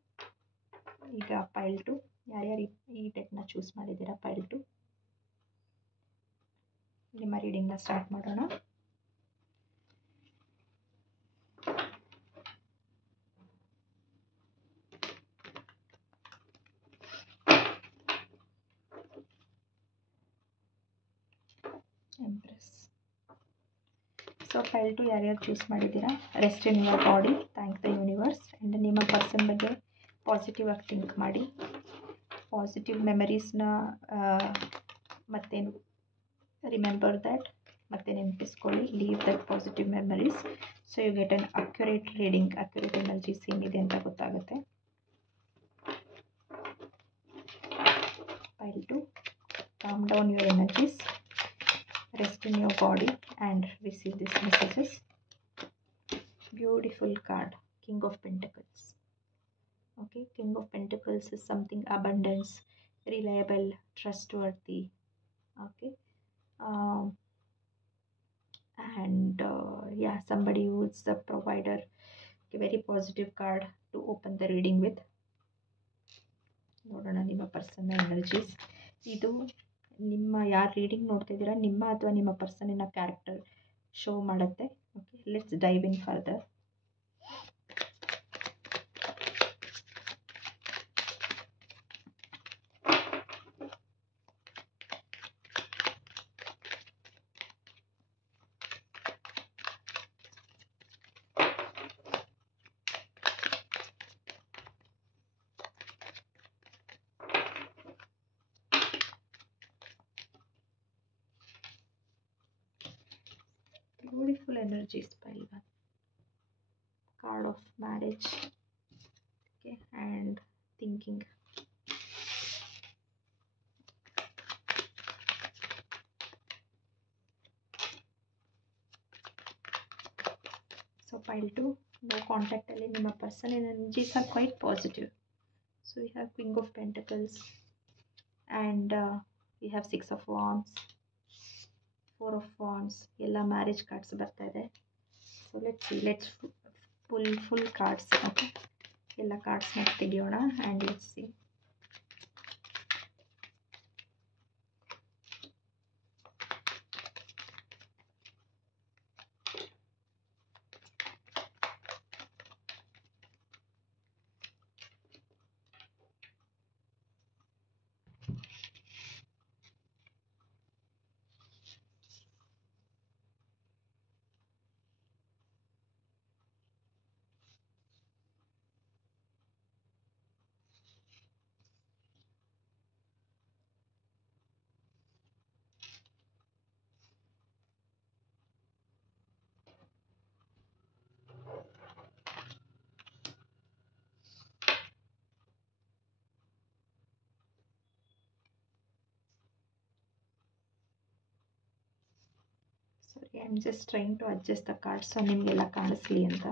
ಈಗ ಪೈಲ್ ಟು ಯಾರ್ಯಾರು ಈ ಡೆಕ್ನ ಚೂಸ್ ಮಾಡಿದ್ದೀರಾ, ಪೈಲ್ ಟು ನಿಮ್ಮ ರೀಡಿಂಗ್ನ ಸ್ಟಾರ್ಟ್ ಮಾಡೋಣ. ಎಂಪ್ರೆಸ್. ಸೊ ಫೈಲ್ ಟು ಯಾರ್ಯಾರು ಚೂಸ್ ಮಾಡಿದ್ದೀರಾ, rest in your body, thank the universe. And ನಿಮ್ಮ ಪರ್ಸನ್ ಬಗ್ಗೆ ಪಾಸಿಟಿವ್ ಆಗಿ ಥಿಂಕ್ ಮಾಡಿ, ಪಾಸಿಟಿವ್ ಮೆಮರೀಸ್ನ ಮತ್ತೇನು ರಿಮೆಂಬರ್ ದ್ಯಾಟ್, ಮತ್ತೆ ನೆನಪಿಸ್ಕೊಳ್ಳಿ, leave that positive memories. So you get an accurate reading, accurate energies ಏನಿದೆ ಅಂತ ಗೊತ್ತಾಗುತ್ತೆ. Pile to calm down your energies, rest in your body and receive these messages. Beautiful card, King of Pentacles. Okay, King of Pentacles is something abundance, reliable, trustworthy. Okay, and yeah, somebody who is the provider. A very positive card to open the reading with. ನೋಡೋಣ ನಿಮ್ಮ personal energies. ಇದು ನಿಮ್ಮ ಯಾರು reading ನೋಡ್ತಿದ್ದೀರಾ, ನಿಮ್ಮ ಅಥವಾ ನಿಮ್ಮ ಪರ್ಸನಿನ character show ಮಾಡುತ್ತೆ. Okay, let's dive in further. Beautiful energies, pile one. Card of marriage, okay, and thinking. So pile two, no contact alli ನಿಮ್ಮ person energies are quite positive. So we have King of Pentacles, and we have Six of Wands, Four of Wands, ಎಲ್ಲ marriage cards ಬರ್ತಾ ಇದೆ. So let's pull full cards. Okay, ಎಲ್ಲ ಕಾರ್ಡ್ಸ್ನ ತೆಗೆಯೋಣ and let's see. Sorry, I'm just trying to adjust the cards so ನಿಮಗೆಲ್ಲ ಕಾಣಿಸ್ಲಿ ಅಂತ.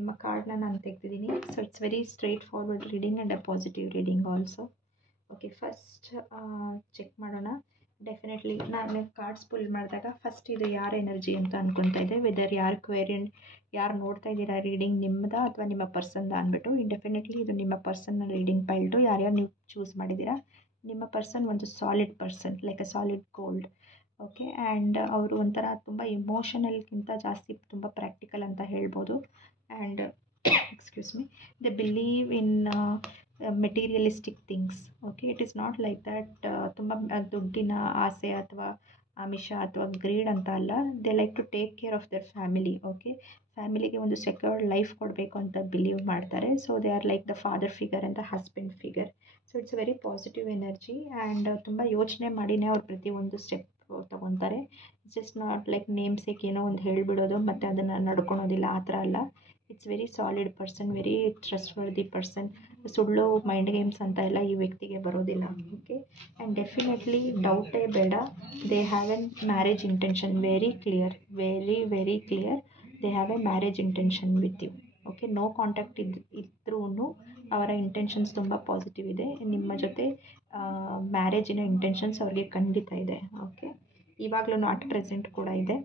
ನಿಮ್ಮ ಕಾರ್ಡ್ನ ನಾನು ತೆಗೆದಿದ್ದೀನಿ. So it's very straight forward reading and a positive reading also. Okay, first check ಮಾಡೋಣ. ಡೆಫಿನೆಟ್ಲಿ ನಾನು ಕಾರ್ಡ್ಸ್ ಪುಲ್ ಮಾಡಿದಾಗ ಫಸ್ಟ್ ಇದು ಯಾರ ಎನರ್ಜಿ ಅಂತ ಅನ್ಕೊತಾ ಇದೆ. ವೆದರ್ ಯಾರು ಕ್ವೇರಿಯಂಟ್, ಯಾರು ನೋಡ್ತಾ ಇದ್ದೀರಾ ರೀಡಿಂಗ್ ನಿಮ್ಮದ ಅಥವಾ ನಿಮ್ಮ ಪರ್ಸನ್ದ ಅಂದ್ಬಿಟ್ಟು. ಡೆಫಿನೆಟ್ಲಿ ಇದು ನಿಮ್ಮ ಪರ್ಸನ್ನ ರೀಡಿಂಗ್ ಪೈಲ್ಟು. ಯಾರ್ಯಾರು ನೀವು ಚೂಸ್ ಮಾಡಿದ್ದೀರಾ, ನಿಮ್ಮ ಪರ್ಸನ್ ಒಂದು solid person, like a solid gold. Okay, and ಅವರು ಒಂಥರ ತುಂಬ ಇಮೋಷನಲ್ಗಿಂತ ಜಾಸ್ತಿ ತುಂಬ ಪ್ರಾಕ್ಟಿಕಲ್ ಅಂತ ಹೇಳ್ಬೋದು. And excuse me, they believe in materialistic things. Okay, it is not like that ತುಂಬ ದುಡ್ಡಿನ ಆಸೆ ಅಥವಾ ಆಮಿಷ ಅಥವಾ ಗ್ರೀಡ್ ಅಂತ ಅಲ್ಲ. They like to take care of their family. Okay, ಫ್ಯಾಮಿಲಿಗೆ ಒಂದು ಸೆಕ್ಯೂರ್ಡ್ ಲೈಫ್ ಕೊಡಬೇಕು ಅಂತ ಬಿಲೀವ್ ಮಾಡ್ತಾರೆ. So they are like the father figure and the husband figure. So it's very positive energy. And ತುಂಬ ಯೋಚನೆ ಮಾಡಿನೇ ಅವ್ರು ಪ್ರತಿಯೊಂದು ಸ್ಟೆಪ್ ತೊಗೊತಾರೆ. Just not like name sake ಏನೋ ಒಂದು ಹೇಳಿಬಿಡೋದು ಮತ್ತು ಅದನ್ನು ನಡ್ಕೊಳೋದಿಲ್ಲ, ಆ ಥರ ಅಲ್ಲ. It's very solid person, very trust worthy person. ಸುಳ್ಳು ಮೈಂಡ್ ಗೇಮ್ಸ್ ಅಂತ ಎಲ್ಲ ಈ ವ್ಯಕ್ತಿಗೆ ಬರೋದಿಲ್ಲ. ಓಕೆ, ಆ್ಯಂಡ್ ಡೆಫಿನೆಟ್ಲಿ ಡೌಟೇ ಬೇಡ. They have an marriage intention, very clear, very very clear. They have a marriage intention with you. Okay, no contact ಇದ್ರೂ ಅವರ ಇಂಟೆನ್ಷನ್ಸ್ ತುಂಬ ಪಾಸಿಟಿವ್ ಇದೆ. ನಿಮ್ಮ ಜೊತೆ ಮ್ಯಾರೇಜಿನ ಇಂಟೆನ್ಷನ್ಸ್ ಅವ್ರಿಗೆ ಖಂಡಿತ ಇದೆ. ಓಕೆ, ಇವಾಗಲೂ ಅಟ್ ಪ್ರೆಸೆಂಟ್ ಕೂಡ ಇದೆ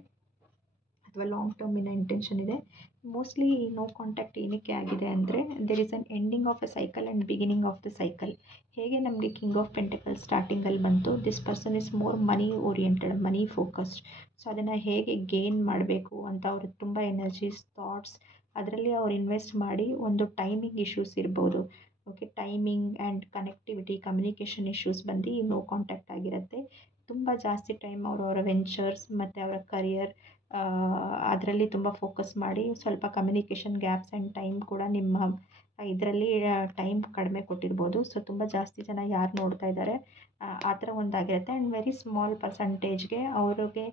ಅಥವಾ ಲಾಂಗ್ ಟರ್ಮಿನ ಇಂಟೆನ್ಷನ್ ಇದೆ. ಮೋಸ್ಟ್ಲಿ ನೋ ಕಾಂಟ್ಯಾಕ್ಟ್ ಏನಕ್ಕೆ ಆಗಿದೆ ಅಂದರೆ there is an ending of a cycle and beginning of the cycle. ಹೇಗೆ ನಮಗೆ ಕಿಂಗ್ ಆಫ್ ಪೆಂಟಕಲ್ ಸ್ಟಾರ್ಟಿಂಗಲ್ಲಿ ಬಂತು, this person is more money oriented, money focused. So ಅದನ್ನು ಹೇಗೆ ಗೇನ್ ಮಾಡಬೇಕು ಅಂತ ಅವ್ರಿಗೆ ತುಂಬ ಎನರ್ಜೀಸ್, ಥಾಟ್ಸ್, ಅದರಲ್ಲಿ ಅವ್ರು ಇನ್ವೆಸ್ಟ್ ಮಾಡಿ ಒಂದು ಟೈಮಿಂಗ್ ಇಶ್ಯೂಸ್ ಇರ್ಬೋದು. Okay, timing and connectivity, communication issues ಬಂದು ನೋ ಕಾಂಟ್ಯಾಕ್ಟ್ ಆಗಿರುತ್ತೆ. ತುಂಬ ಜಾಸ್ತಿ ಟೈಮ್ ಅವರ ವೆಂಚರ್ಸ್ ಮತ್ತು ಅವರ ಕರಿಯರ್ ಅದರಲ್ಲಿ ತುಂಬ ಫೋಕಸ್ ಮಾಡಿ ಸ್ವಲ್ಪ ಕಮ್ಯುನಿಕೇಷನ್ ಗ್ಯಾಪ್ಸ್ ಆ್ಯಂಡ್ ಟೈಮ್ ಕೂಡ ನಿಮ್ಮ ಇದರಲ್ಲಿ ಟೈಮ್ ಕಡಿಮೆ ಕೊಟ್ಟಿರ್ಬೋದು. ಸೊ ತುಂಬ ಜಾಸ್ತಿ ಜನ ಯಾರು ನೋಡ್ತಾ ಇದ್ದಾರೆ ಆ ಥರ ಒಂದಾಗಿರುತ್ತೆ. ಆ್ಯಂಡ್ ವೆರಿ ಸ್ಮಾಲ್ ಪರ್ಸಂಟೇಜ್ಗೆ ಅವ್ರಿಗೆ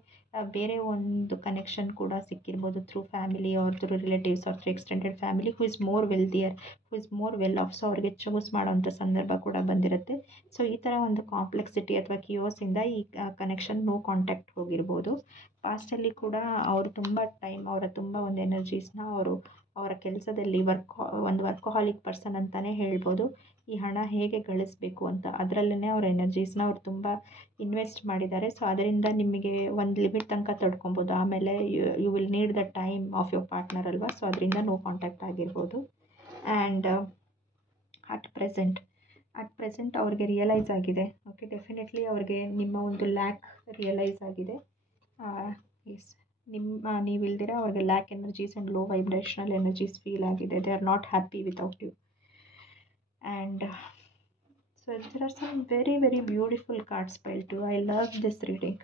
ಬೇರೆ ಒಂದು ಕನೆಕ್ಷನ್ ಕೂಡ ಸಿಕ್ಕಿರ್ಬೋದು through family or through relatives or through extended family who is more wealthier, who is more well off. So ಅವ್ರಿಗೆ ಚೂಸ್ ಮಾಡೋವಂಥ ಸಂದರ್ಭ ಕೂಡ ಬಂದಿರುತ್ತೆ. ಸೊ ಈ ಥರ ಒಂದು ಕಾಂಪ್ಲೆಕ್ಸಿಟಿ ಅಥವಾ ಕಿಯೋಸಿಂದ ಈ ಕನೆಕ್ಷನ್ ನೋ ಕಾಂಟ್ಯಾಕ್ಟ್ ಹೋಗಿರ್ಬೋದು. ಪಾಸ್ಟಲ್ಲಿ ಕೂಡ ಅವರು ತುಂಬ ಟೈಮ್, ಅವರ ತುಂಬ ಒಂದು ಎನರ್ಜೀಸ್ನ ಅವರು ಅವರ ಕೆಲಸದಲ್ಲಿ ಒಂದು ವರ್ಕೋಹಾಲಿಕ್ ಪರ್ಸನ್ ಅಂತಲೇ ಹೇಳ್ಬೋದು. ಈ ಹಣ ಹೇಗೆ ಗಳಿಸಬೇಕು ಅಂತ ಅದರಲ್ಲೇ ಅವ್ರ ಎನರ್ಜೀಸ್ನ ಅವ್ರು ತುಂಬ ಇನ್ವೆಸ್ಟ್ ಮಾಡಿದ್ದಾರೆ. ಸೊ ಅದರಿಂದ ನಿಮಗೆ ಒಂದು ಲಿಮಿಟ್ ತನಕ ತಡ್ಕೊಬೋದು. ಆಮೇಲೆ you will need the time of your partner ಅಲ್ವಾ. ಸೊ ಅದರಿಂದ ನೋ ಕಾಂಟ್ಯಾಕ್ಟ್ ಆಗಿರ್ಬೋದು. ಆ್ಯಂಡ್ ಅಟ್ ಪ್ರೆಸೆಂಟ್ ಅವ್ರಿಗೆ ರಿಯಲೈಸ್ ಆಗಿದೆ. ಓಕೆ, ಡೆಫಿನೆಟ್ಲಿ ಅವ್ರಿಗೆ ನಿಮ್ಮ ಒಂದು ಲ್ಯಾಕ್ ರಿಯಲೈಸ್ ಆಗಿದೆ. ಎಸ್, ನೀವಿಲ್ದಿರ ಅವ್ರಿಗೆ lack energies and low vibrational energies feel ಆಗಿದೆ. They are not happy without you. And so there are some very very beautiful cards piled too. I love this reading.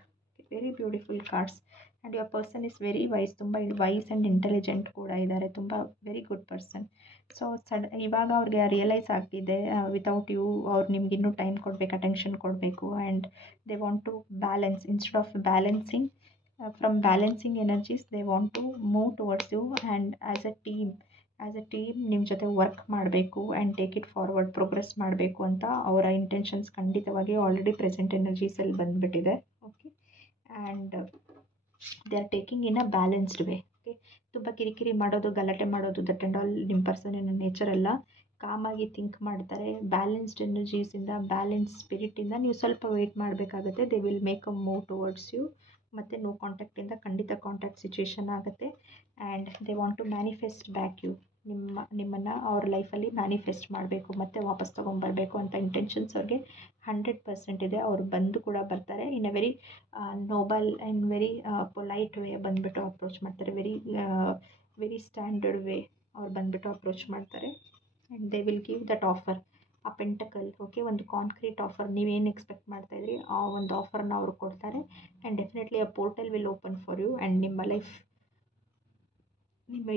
Very beautiful cards. And your person is very wise, ತುಂಬ wise and intelligent ಕೂಡ ಇದ್ದಾರೆ, ತುಂಬ very good person. So ಇವಾಗ ಅವ್ರಿಗೆ realise ಆಗ್ತಿದೆ without you ಅವ್ರು ನಿಮ್ಗೆ ಇನ್ನೂ ಟೈಮ್ ಕೊಡಬೇಕು, ಅಟೆನ್ಷನ್ ಕೊಡಬೇಕು. And they want to balance instead of balancing. From balancing energies they want to move towards you. And as a team ನಿಮ್ಮ ಜೊತೆ ವರ್ಕ್ ಮಾಡಬೇಕು and take it forward, progress ಮಾಡಬೇಕು ಅಂತ ಅವರ ಇಂಟೆನ್ಷನ್ಸ್ ಖಂಡಿತವಾಗಿ ಆಲ್ರೆಡಿ ಪ್ರೆಸೆಂಟ್ ಎನರ್ಜೀಸಲ್ಲಿ ಬಂದುಬಿಟ್ಟಿದೆ. Okay, and they are taking in a balanced way. Okay, ತುಂಬ ಕಿರಿಕಿರಿ ಮಾಡೋದು, ಗಲಾಟೆ ಮಾಡೋದು, ದಟ್ ಆ್ಯಂಡ್ ಆಲ್ ನಿಮ್ಮ ಪರ್ಸನಿನ ನೇಚರ್ ಅಲ್ಲ. ಕಾಮಾಗಿ ಥಿಂಕ್ ಮಾಡ್ತಾರೆ. ಬ್ಯಾಲೆನ್ಸ್ಡ್ ಎನರ್ಜೀಸಿಂದ, ಬ್ಯಾಲೆನ್ಸ್ ಸ್ಪಿರಿಟಿಂದ ನೀವು ಸ್ವಲ್ಪ ವೆಯ್ಟ್ ಮಾಡಬೇಕಾಗುತ್ತೆ. They will make a move towards you. ಮತ್ತು ನೋ ಕಾಂಟ್ಯಾಕ್ಟಿಂದ ಖಂಡಿತ ಕಾಂಟ್ಯಾಕ್ಟ್ ಸಿಚುವೇಶನ್ ಆಗುತ್ತೆ. And they want to manifest back you. ನಿಮ್ಮನ್ನು ಅವ್ರ ಲೈಫಲ್ಲಿ ಮ್ಯಾನಿಫೆಸ್ಟ್ ಮಾಡಬೇಕು ಮತ್ತು ವಾಪಸ್ ತೊಗೊಂಬರ್ಬೇಕು ಅಂತ ಇಂಟೆನ್ಷನ್ಸ್ ಅವ್ರಿಗೆ 100% ಇದೆ. ಅವ್ರು ಬಂದು ಕೂಡ ಬರ್ತಾರೆ. In a very noble and very polite way ಬಂದುಬಿಟ್ಟು ಅಪ್ರೋಚ್ ಮಾಡ್ತಾರೆ. ವೆರಿ ಸ್ಟ್ಯಾಂಡರ್ಡ್ ವೇ ಅವ್ರು ಬಂದುಬಿಟ್ಟು ಅಪ್ರೋಚ್ ಮಾಡ್ತಾರೆ. And they will give that offer, ಆ ಪೆಂಟಕಲ್. ಓಕೆ, ಒಂದು ಕಾಂಕ್ರೀಟ್ ಆಫರ್, ನೀವೇನು ಎಕ್ಸ್ಪೆಕ್ಟ್ ಮಾಡ್ತಾಯಿದ್ರಿ ಆ ಒಂದು ಆಫರ್ನ ಅವರು ಕೊಡ್ತಾರೆ. And definitely a portal will open for you. And ನಿಮ್ಮ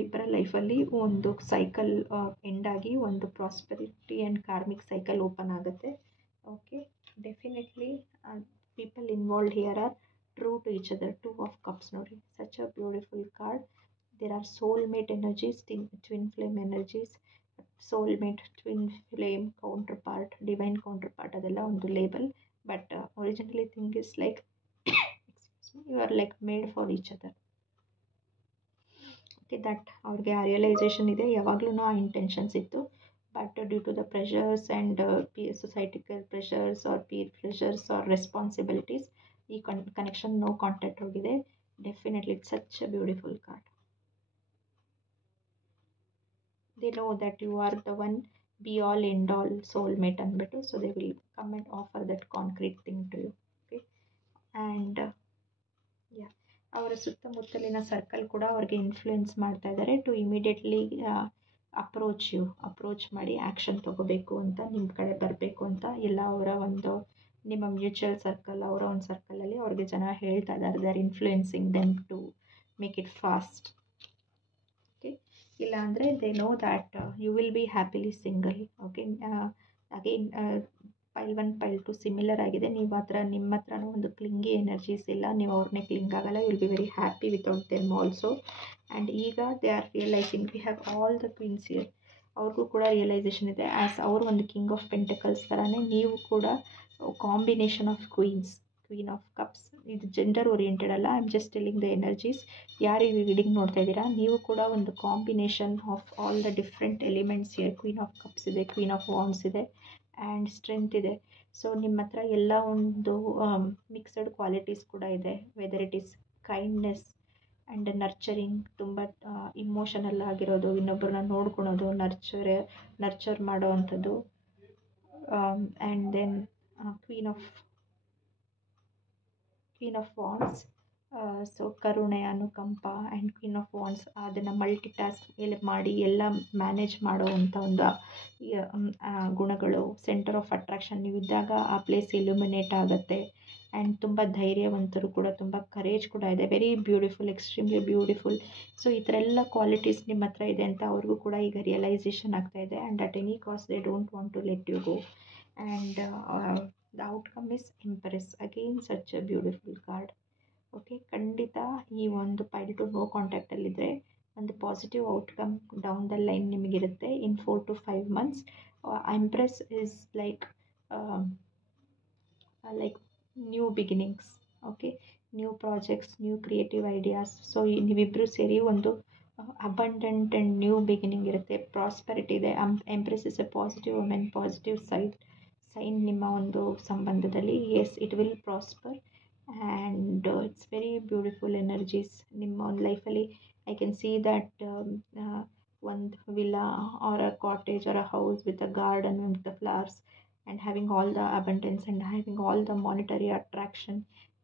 ಇಬ್ಬರ ಲೈಫಲ್ಲಿ ಒಂದು ಸೈಕಲ್ ಎಂಡಾಗಿ ಒಂದು prosperity and karmic cycle open ಆಗುತ್ತೆ. Okay, definitely people involved here are true to each other. 2 of cups ನೋಡಿ, such a beautiful card. There are soulmate energies, twin flame energies, soulmate, twin flame, counter part, divine counter part, ಅದೆಲ್ಲ ಒಂದು label. But originally thing is like you are like made for each other. Okay, that ಅವ್ರಿಗೆ ಆ realisation ಇದೆ, ಯಾವಾಗಲೂ ಆ intentions ಇತ್ತು. But due to the pressures and societical pressures or peer pressures or responsibilities ಈ connection no contact ಹೋಗಿದೆ. Definitely it's such a beautiful card. They know that you are the one be all end all soulmate ಅಂದ್ಬಿಟ್ಟು. So they will come and offer that concrete thing to you. Okay, and yeah, ಅವರ ಸುತ್ತಮುತ್ತಲಿನ circle ಕೂಡ ಅವ್ರಿಗೆ influence ಮಾಡ್ತಾ ಇದ್ದಾರೆ to immediately approach ಮಾಡಿ action ತೊಗೋಬೇಕು ಅಂತ, ನಿಮ್ಮ ಕಡೆ ಬರಬೇಕು ಅಂತ. ಎಲ್ಲ ಅವರ ಒಂದು ನಿಮ್ಮ ಮ್ಯೂಚುವಲ್ ಸರ್ಕಲ್, ಅವರ ಒಂದು ಸರ್ಕಲಲ್ಲಿ ಅವ್ರಿಗೆ ಜನ ಹೇಳ್ತಾ ಇದ್ದಾರೆ, they are influencing them to make it fast. Okay, ಇಲ್ಲ ಅಂದರೆ they know that you will be happily single. Okay, again pile 1 pile 2 similar ಆಗಿದೆ. ನಿಮ್ಮ ಹತ್ರನೂ ಒಂದು ಕ್ಲಿಂಗಿ ಎನರ್ಜೀಸ್ ಇಲ್ಲ, ನೀವು ಅವ್ರನ್ನೇ ಕ್ಲಿಂಗ್ ಆಗಲ್ಲ. You will be very happy without them also. And ಈಗ they are realising we have all the queens here. ಅವ್ರಿಗೂ ಕೂಡ ರಿಯಲೈಸೇಷನ್ ಇದೆ, ಆ್ಯಸ್ ಅವರು ಒಂದು ಕಿಂಗ್ ಆಫ್ ಪೆಂಟಕಲ್ಸ್ ಥರನೇ ನೀವು ಕೂಡ combination of queen of cups. ಇದು ಜೆಂಡರ್ ಓರಿಯೆಂಟೆಡ್ ಅಲ್ಲ, I am just telling the energies. ಯಾರು ಈ ರೀಡಿಂಗ್ ನೋಡ್ತಾ ಇದ್ದೀರಾ, ನೀವು ಕೂಡ ಒಂದು combination of all the different elements here. Queen of cups ಇದೆ, ಕ್ವೀನ್ ಆಫ್ ವಾಂಡ್ಸ್ ಇದೆ, ಆ್ಯಂಡ್ ಸ್ಟ್ರೆಂತ್ ಇದೆ. ಸೊ ನಿಮ್ಮ ಹತ್ರ ಎಲ್ಲ ಒಂದು ಮಿಕ್ಸಡ್ ಕ್ವಾಲಿಟೀಸ್ ಕೂಡ ಇದೆ. Whether it is kindness and nurturing, ತುಂಬ ಇಮೋಷನಲ್ ಆಗಿರೋದು, ಇನ್ನೊಬ್ಬರನ್ನ ನೋಡ್ಕೊಳೋದು, ನರ್ಚರ್ ಮಾಡೋ ಅಂಥದ್ದು. And then queen of wands, so ಕರುಣೆ, ಅನುಕಂಪ. ಆ್ಯಂಡ್ ಕ್ವೀನ್ ಆಫ್ ವಾಂಡ್ಸ್ ಅದನ್ನು ಮಲ್ಟಿ ಟಾಸ್ಕ್ ಮಾಡಿ ಎಲ್ಲ ಮ್ಯಾನೇಜ್ ಮಾಡೋವಂಥ ಒಂದು ಗುಣಗಳು. ಸೆಂಟರ್ ಆಫ್ ಅಟ್ರಾಕ್ಷನ್, ನೀವು ಇದ್ದಾಗ ಆ ಪ್ಲೇಸ್ ಇಲ್ಯುಮಿನೇಟ್ ಆಗುತ್ತೆ. ಆ್ಯಂಡ್ ತುಂಬ ಧೈರ್ಯವಂತರು ಕೂಡ, ತುಂಬ ಕರೇಜ್ ಕೂಡ ಇದೆ. Very beautiful, extremely beautiful. So ಈ ಥರ ಎಲ್ಲ ಕ್ವಾಲಿಟೀಸ್ ನಿಮ್ಮ ಹತ್ರ ಇದೆ ಅಂತ ಅವ್ರಿಗೂ ಕೂಡ ಈಗ ರಿಯಲೈಸೇಷನ್ ಆಗ್ತಾಯಿದೆ. And at any cost they don't want to let you go. And the outcome is empress. Again such a beautiful card. Okay, ಖಂಡಿತ ಈ ಒಂದು ಪೈಲ್ ಟು ನೋ ಕಾಂಟ್ಯಾಕ್ಟಲ್ಲಿದ್ದರೆ ಒಂದು positive outcome down the line ನಿಮಗಿರುತ್ತೆ in 4 to 5 months. Empress is like new beginnings. Okay, new projects, new creative ideas. So ನೀವಿಬ್ಬರು ಸೇರಿ ಒಂದು abundant and new beginning ಇರುತ್ತೆ. ಪ್ರಾಸ್ಪರಿಟಿ ಇದೆ. Empress is A positive women, positive sign ನಿಮ್ಮ ಒಂದು ಸಂಬಂಧದಲ್ಲಿ. Yes, it will prosper and it's very beautiful energies. ನಿಮ್ಮ ಒಂದು ಲೈಫಲ್ಲಿ ಐ ಕ್ಯಾನ್ ಸಿ ದ್ಯಾಟ್ ಒಂದು villa or a cottage or a house with a garden with the flowers and having all the abundance and having all the monetary attraction.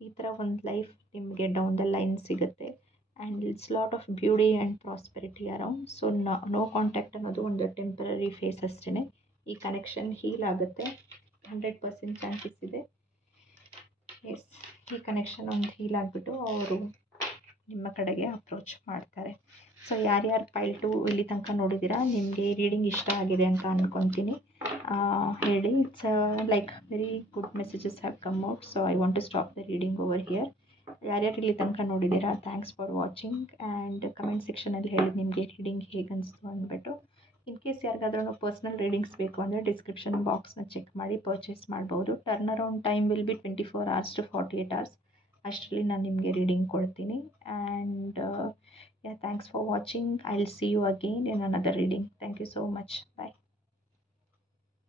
ಈ ಥರ ಒಂದು life ನಿಮಗೆ down the line ಸಿಗುತ್ತೆ. And it's lot of beauty and prosperity around. So no contact ಅನ್ನೋದು ಒಂದು temporary face ಅಷ್ಟೇ. ಈ connection heal ಆಗುತ್ತೆ, 100% ಚಾನ್ಸಸ್ ಇದೆ. ಎಸ್, ಈ ಕನೆಕ್ಷನ್ ಒಂದು ಹೀಲ್ ಆಗಿಬಿಟ್ಟು ಅವರು ನಿಮ್ಮ ಕಡೆಗೆ ಅಪ್ರೋಚ್ ಮಾಡ್ತಾರೆ. ಸೊ ಯಾರ್ಯಾರು ಪೈಲ್ 2 ಇಲ್ಲಿ ತನಕ ನೋಡಿದ್ದೀರಾ, ನಿಮಗೆ ಈ ರೀಡಿಂಗ್ ಇಷ್ಟ ಆಗಿದೆ ಅಂತ ಅಂದ್ಕೊತೀನಿ. ಹೇಳಿ. It's like very good messages have come out. So I want to stop the reading over here. ಯಾರ್ಯಾರು ಇಲ್ಲಿ ತನಕ ನೋಡಿದ್ದೀರಾ, thanks for watching. And comment ಸೆಕ್ಷನಲ್ಲಿ ಹೇಳಿ ನಿಮಗೆ ರೀಡಿಂಗ್ ಹೇಗೆ ಅನಿಸ್ತು ಅಂದ್ಬಿಟ್ಟು. ಇನ್ ಕೇಸ್ ಯಾರಿಗಾದ್ರೂ ಪರ್ಸ್ನಲ್ ರೀಡಿಂಗ್ಸ್ ಬೇಕು ಅಂದರೆ ಡಿಸ್ಕ್ರಿಪ್ಷನ್ ಬಾಕ್ಸ್ನ ಚೆಕ್ ಮಾಡಿ ಪರ್ಚೇಸ್ ಮಾಡ್ಬೋದು. Turn around time will be 24 hours to 48 hours. ಅಷ್ಟರಲ್ಲಿ ನಾನು ನಿಮಗೆ ರೀಡಿಂಗ್ ಕೊಡ್ತೀನಿ. And thanks for watching. I will see you again in another reading. Thank you so much. Bye.